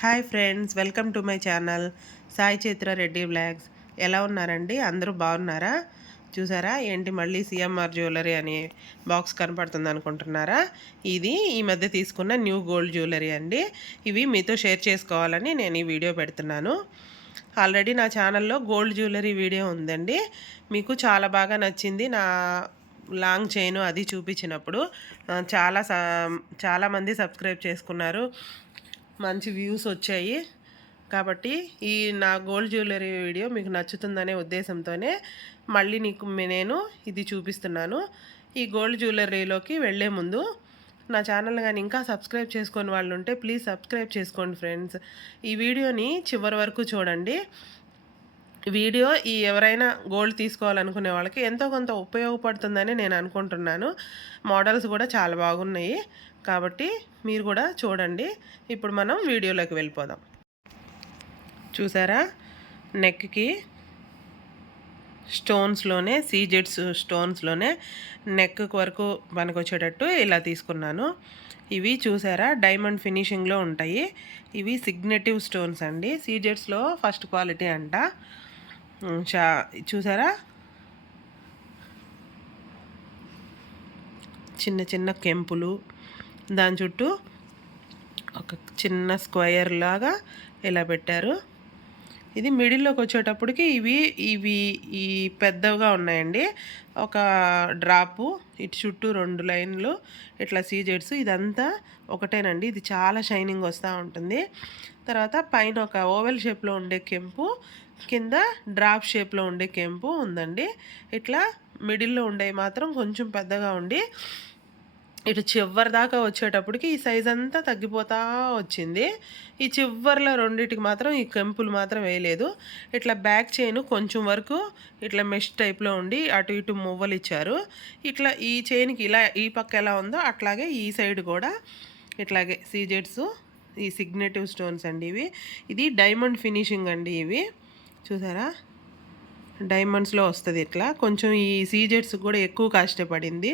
Hi friends, welcome to my channel Sai Chitra Reddy blogs. ఎలా ఉన్నారండి? అందరూ బాగున్నారా? చూసారా ఏంటి, మళ్ళీ సిఎంఆర్ జ్యువెలరీ అని బాక్స్ కనపడుతుంది అనుకుంటున్నారా? ఇది ఈ మధ్య తీసుకున్న న్యూ గోల్డ్ జ్యువెలరీ అండి. ఇవి మీతో షేర్ చేసుకోవాలని నేను ఈ వీడియో పెడుతున్నాను. ఆల్రెడీ నా ఛానల్లో గోల్డ్ జ్యువెలరీ వీడియో ఉందండి. మీకు చాలా బాగా నచ్చింది. నా లాంగ్ చైన్ అది చూపించినప్పుడు చాలామంది సబ్స్క్రైబ్ చేసుకున్నారు, మంచి వ్యూస్ వచ్చాయి. కాబట్టి ఈ నా గోల్డ్ జ్యువెలరీ వీడియో మీకు నచ్చుతుందనే ఉద్దేశంతోనే మళ్ళీ నేను ఇది చూపిస్తున్నాను. ఈ గోల్డ్ జ్యువెలరీలోకి వెళ్ళే ముందు నా ఛానల్ కానీ ఇంకా సబ్స్క్రైబ్ చేసుకొని వాళ్ళు ఉంటే ప్లీజ్ సబ్స్క్రైబ్ చేసుకోండి ఫ్రెండ్స్. ఈ వీడియోని చివరి వరకు చూడండి. వీడియో ఎవరైనా గోల్డ్ తీసుకోవాలనుకునే వాళ్ళకి ఎంతో కొంత ఉపయోగపడుతుందని నేను అనుకుంటున్నాను. మోడల్స్ కూడా చాలా బాగున్నాయి, కాబట్టి మీరు కూడా చూడండి. ఇప్పుడు మనం వీడియోలోకి వెళ్ళిపోదాం. చూసారా, నెక్కి స్టోన్స్లోనే సీజెడ్స్ స్టోన్స్లోనే నెక్ వరకు పనికొచ్చేటట్టు ఇలా తీసుకున్నాను. ఇవి చూసారా, డైమండ్ ఫినిషింగ్లో ఉంటాయి. ఇవి సిగ్నేటివ్ స్టోన్స్ అండి. సీజెడ్స్లో ఫస్ట్ క్వాలిటీ అంట. చూసారా, చిన్న చిన్న కెంపులు, దాని చుట్టూ ఒక చిన్న స్క్వేర్ లాగా ఇలా పెట్టారు. ఇది మిడిల్లోకి వచ్చేటప్పటికి ఈ పెద్దవిగా ఉన్నాయండి. ఒక డ్రాపు, ఇటు చుట్టూ 2 లైన్లు ఇట్లా సీజెడ్స్. ఇదంతా ఒకటేనండి. ఇది చాలా షైనింగ్ వస్తూ ఉంటుంది. తర్వాత పైన ఒక ఓవెల్ షేప్లో ఉండే కెంపు, కింద డ్రాప్ షేప్లో ఉండే కెంపు ఉందండి. ఇట్లా మిడిల్లో ఉండే మాత్రం కొంచెం పెద్దగా ఉండి ఇటు చివరి దాకా వచ్చేటప్పటికి ఈ సైజ్ అంతా తగ్గిపోతూ వచ్చింది. ఈ చివర్లో రెండింటికి మాత్రం ఈ కెంపులు మాత్రం వేయలేదు. ఇట్లా బ్యాక్ చైన్ కొంచెం వరకు ఇట్లా మెష్ టైప్లో ఉండి అటు ఇటు మువ్వలు ఇచ్చారు. ఇట్లా ఈ చైన్కి ఇలా ఈ పక్క ఎలా ఉందో అట్లాగే ఈ సైడ్ కూడా ఇట్లాగే సీజెడ్స్, ఈ సిగ్నేటివ్ స్టోన్స్ అండి ఇవి. ఇది డైమండ్ ఫినిషింగ్ అండి. ఇవి చూసారా, డైమండ్స్లో వస్తుంది. ఇట్లా కొంచెం ఈ సీజెడ్స్ కూడా ఎక్కువ కాస్ట్ పడింది,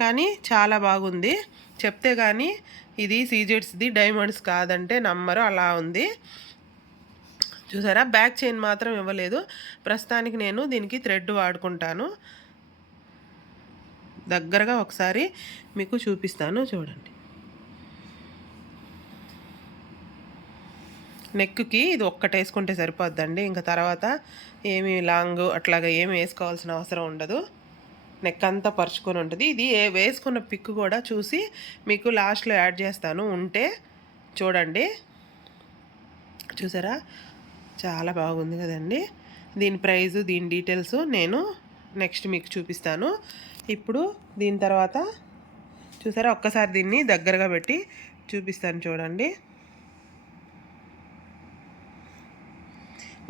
కానీ చాలా బాగుంది. చెప్తే కానీ ఇది సీజెడ్స్ది డైమండ్స్ కాదంటే నమ్మరు, అలా ఉంది. చూసారా, బ్యాక్ చైన్ మాత్రం ఇవ్వలేదు. ప్రస్తుతానికి నేను దీనికి థ్రెడ్ వాడుకుంటాను. దగ్గరగా ఒకసారి మీకు చూపిస్తాను, చూడండి. నెక్కి ఇది ఒక్కటి వేసుకుంటే సరిపోద్దండి. ఇంకా తర్వాత ఏమి లాంగ్ అట్లాగా ఏమి వేసుకోవాల్సిన అవసరం ఉండదు. నెక్ అంతా పరుచుకొని ఉంటుంది. ఇది వేసుకున్న పిక్ కూడా చూసి మీకు లాస్ట్లో యాడ్ చేస్తాను, ఉంటే చూడండి. చూసారా, చాలా బాగుంది కదండి. దీని ప్రైజు, దీని డీటెయిల్స్ నేను నెక్స్ట్ మీకు చూపిస్తాను. ఇప్పుడు దీని తర్వాత చూసారా, ఒక్కసారి దీన్ని దగ్గరగా పెట్టి చూపిస్తాను, చూడండి.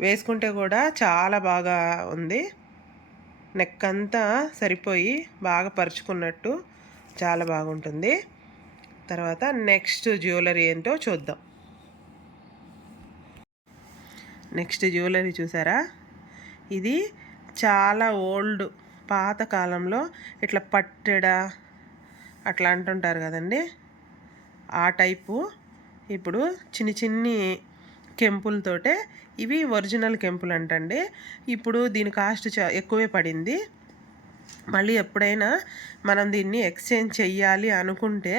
వేసుకుంటే కూడా చాలా బాగా ఉంది. నెక్ అంతా సరిపోయి బాగా పరుచుకున్నట్టు చాలా బాగుంటుంది. తర్వాత నెక్స్ట్ జ్యువెలరీ ఏంటో చూద్దాం. నెక్స్ట్ జ్యువెలరీ చూసారా, ఇది చాలా ఓల్డ్, పాత కాలంలో ఇట్లా పట్టెడ అట్లా అంటుంటారు కదండి, ఆ టైపు. ఇప్పుడు చిన్ని కెంపులతోటే ఇవి ఒరిజినల్ కెంపులు అంటండి. ఇప్పుడు దీని కాస్ట్ ఎక్కువే పడింది. మళ్ళీ ఎప్పుడైనా మనం దీన్ని ఎక్స్చేంజ్ చెయ్యాలి అనుకుంటే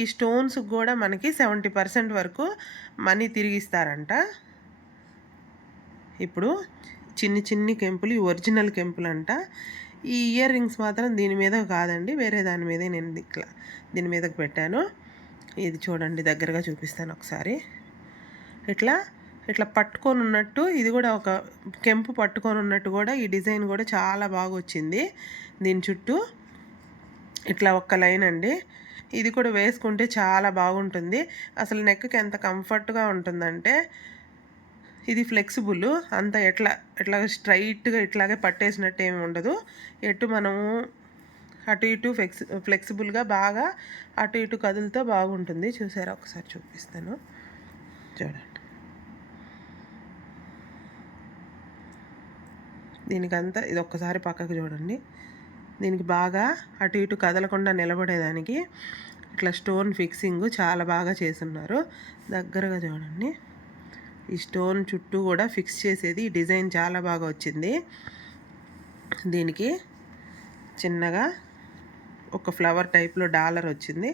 ఈ స్టోన్స్కి కూడా మనకి 70% వరకు మనీ తిరిగిస్తారంట. ఇప్పుడు చిన్ని కెంపులు, ఈ ఒరిజినల్ కెంపులు అంట. ఈ ఇయర్ రింగ్స్ మాత్రం దీని మీద కాదండి, వేరే దాని మీదే నేను దీని మీదకి పెట్టాను. ఇది చూడండి, దగ్గరగా చూపిస్తాను ఒకసారి. ఇట్లా పట్టుకొని ఉన్నట్టు, ఇది కూడా ఒక కెంపు పట్టుకొని ఉన్నట్టు కూడా ఈ డిజైన్ కూడా చాలా బాగా వచ్చింది. దీని చుట్టూ ఇట్లా ఒక్క లైన్ అండి. ఇది కూడా వేసుకుంటే చాలా బాగుంటుంది. అసలు నెక్కి ఎంత కంఫర్ట్గా ఉంటుందంటే, ఇది ఫ్లెక్సిబుల్, అంత ఎట్లా స్ట్రైట్గా ఇట్లాగే పట్టేసినట్టు ఏమి ఉండదు. మనము అటు ఇటు ఫ్లెక్సిబుల్గా బాగా అటు ఇటు కదులుతో బాగుంటుంది. చూసారా, ఒకసారి చూపిస్తాను, చూడండి. దీనికంతా ఇది ఒక్కసారి పక్కకు చూడండి. దీనికి బాగా అటు ఇటు కదలకుండా నిలబడేదానికి ఇట్లా స్టోన్ ఫిక్సింగ్ చాలా బాగా చేసున్నారు. దగ్గరగా చూడండి. ఈ స్టోన్ చుట్టూ కూడా ఫిక్స్ చేసేది. ఈ డిజైన్ చాలా బాగా వచ్చింది. దీనికి చిన్నగా ఒక ఫ్లవర్ టైప్లో డాలర్ వచ్చింది.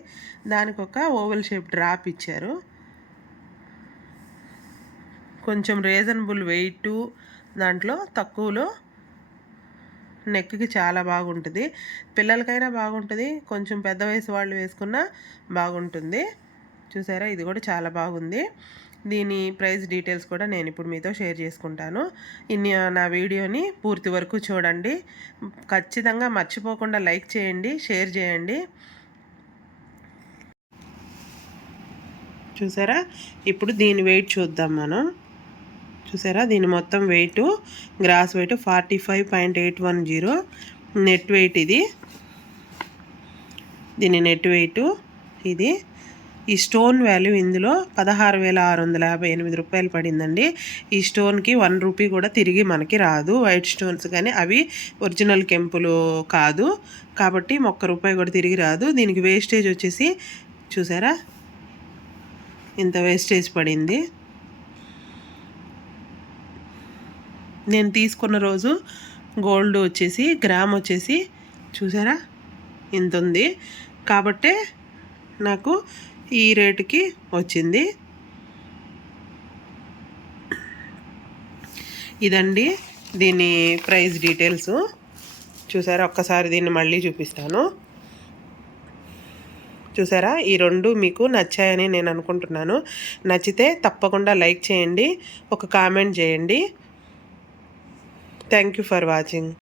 దానికి ఒక ఓవెల్ షేప్ డ్రాప్ ఇచ్చారు. కొంచెం రీజనబుల్ వెయిట్, దాంట్లో తక్కువలో నెక్కి చాలా బాగుంటుంది. పిల్లలకైనా బాగుంటుంది, కొంచెం పెద్ద వయసు వాళ్ళు వేసుకున్నా బాగుంటుంది. చూసారా, ఇది కూడా చాలా బాగుంది. దీని ప్రైస్ డీటెయిల్స్ కూడా నేను ఇప్పుడు మీతో షేర్ చేసుకుంటాను. నా వీడియోని పూర్తి వరకు చూడండి. ఖచ్చితంగా మర్చిపోకుండా లైక్ చేయండి, షేర్ చేయండి. చూసారా, ఇప్పుడు దీని వెయిట్ చూద్దాం మనం. చూసారా, దీని మొత్తం weight, gross weight 45.810 net weight. దీని నెట్ వెయిట్ ఇది. ఈ స్టోన్ వాల్యూ ఇందులో 16,658 రూపాయలు పడిందండి. ఈ స్టోన్కి 1 రూపీ కూడా తిరిగి మనకి రాదు. వైట్ స్టోన్స్ కానీ అవి ఒరిజినల్ కెంపులు కాదు కాబట్టి ₹1 కూడా తిరిగి రాదు. దీనికి వేస్టేజ్ వచ్చేసి చూసారా, ఇంత వేస్టేజ్ పడింది. నేను తీసుకున్న రోజు గోల్డ్ వచ్చేసి గ్రామ్ వచ్చేసి చూసారా ఇంత ఉంది కాబట్టే నాకు ఈ రేటుకి వచ్చింది. ఇదండి దీని ప్రైస్ డీటెయిల్స్. చూసారా, ఒక్కసారి దీన్ని మళ్ళీ చూపిస్తాను. చూసారా, ఈ రెండు మీకు నచ్చాయని నేను అనుకుంటున్నాను. నచ్చితే తప్పకుండా లైక్ చేయండి, ఒక కామెంట్ చేయండి. Thank you for watching.